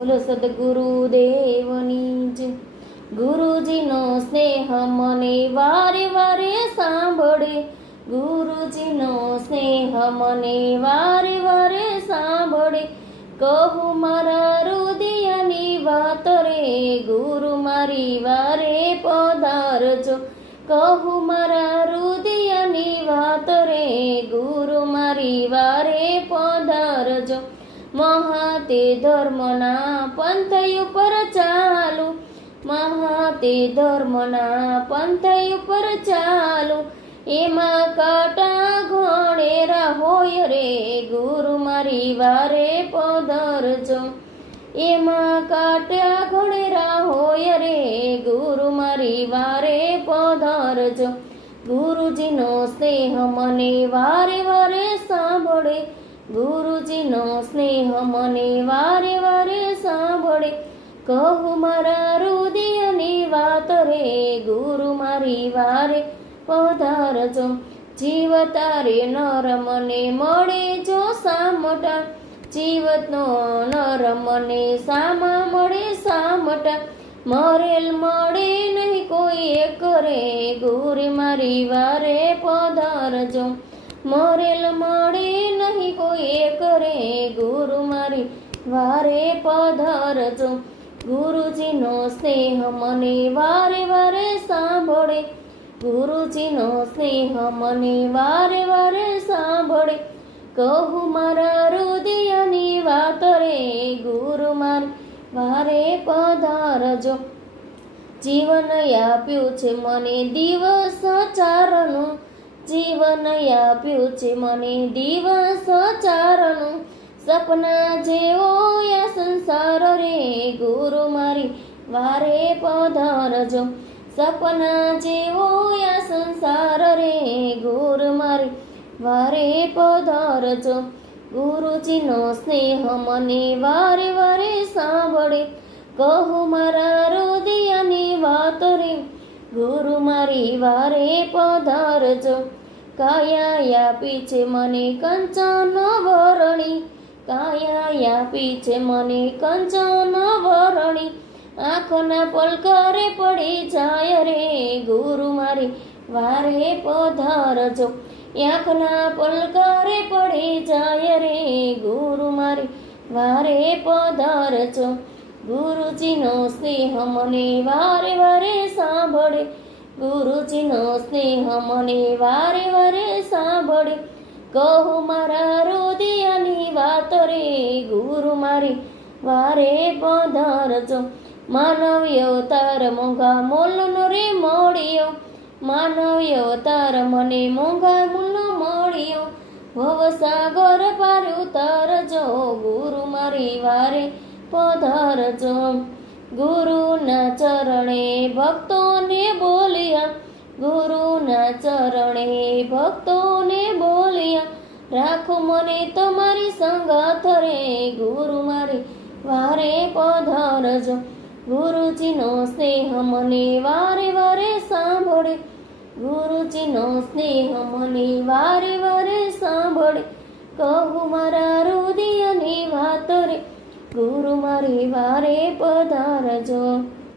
બોલો સદગુરુ દેવની જ ગુરુજીનો સ્નેહ મને વારે વારે સાંભળે. ગુરુજીનો સ્નેહ મને વારે વારે સાંભળે. કહું મારા હૃદયની વાત રે, ગુરુ મારી વારે પધારજો. કહું મારા હૃદયની વાત રે, ગુરુ મારી વારે પધારજો મહાતે ધર્મના પંથય ઉપર ચાલુ. મહાતે ધર્મના પંથય ઉપર ચાલુ. એમાં કાટા ઘણેરા હોય રે, ગુરુ મારી વારે પધરજો એમાં કાટા ઘણેરા હોય રે, ગુરુ મારી વારે પધરજો ગુરુજીનો સ્નેહ મને વારે વારે સાંભળે. ગુરુજીનો સ્નેહ મને વારે વારે સાંભળે. કહું મારા હૃદયની વાત રે, ગુરુ મારી વારે પધારજો. જીવ તારે નર મને મળે જો સામટા. જીવતનો નર મને સામા મળે સામટા. મરેલ મળે નહીં કોઈ એક રે, ગુરુ મારી વારે પધારજો. મરેલ મળે વારે પધારજો ગુરુજીનો સ્નેહ મને વારે વારે સાંભળે. ગુરુજીનો સ્નેહ મને વારે વારે સાંભળે. કહું મારા હૃદયની વાત રે ગુરુ માર વારે પધારજો જીવન આપ્યું છે મને દિવસ ચારનું. જીવન આપ્યું છે મને દિવસ ચારનું. સપના જેવો આ સંસાર રે, ગુરુ મારી વારે પધારજો સપના જેવો આ સંસાર રે, ગુરુ મારી વારે પધારજો ગુરુજીનો સ્નેહ મને વારે વારે સાંભળે. કહું મારા હૃદયની વાત રે, ગુરુ મારી વારે પધારજો કાયા આપી છે મને કંચન વરણી કાયા આપી છે મને કંચન વરણી. આંખના પલકારે પડી જાય રે ગુરુ મારી. વારે પધારજો આંખના પલકારે પડી જાય રે ગુરુ મારી. વારે પધારજો ગુરુજીનો સ્નેહ મને વારે વારે સાંભળે. ગુરુજીનો સ્નેહ મને વારે વારે સાંભળે. કહું મારા રુદિયાની વાત રે, ગુરુ મારી વારે પધારજો. માનવ્ય અવતાર મોંઘા મોલનો રે મળ્યો. માનવ્ય અવતાર મને મોંઘા મૂલનો મળ્યો. ભવસાગર પાર ઉતારજો, ગુરુ મારી વારે પધારજો. ગુરુના ચરણે ભક્તોને બોલ્યા ગુરુના ચરણે ભક્તોને બોલ્યા, રાખો મને તમારી સંગત રે ગુરુ મારી, વારે પધારજો ગુરુજીનો સ્નેહ મને વારે વારે સાંભળે, ગુરુજીનો સ્નેહ મને વારે વારે સાંભળે, કહું મારા રુદિયની વાત રે, ગુરુ મારી, વારે પધારજો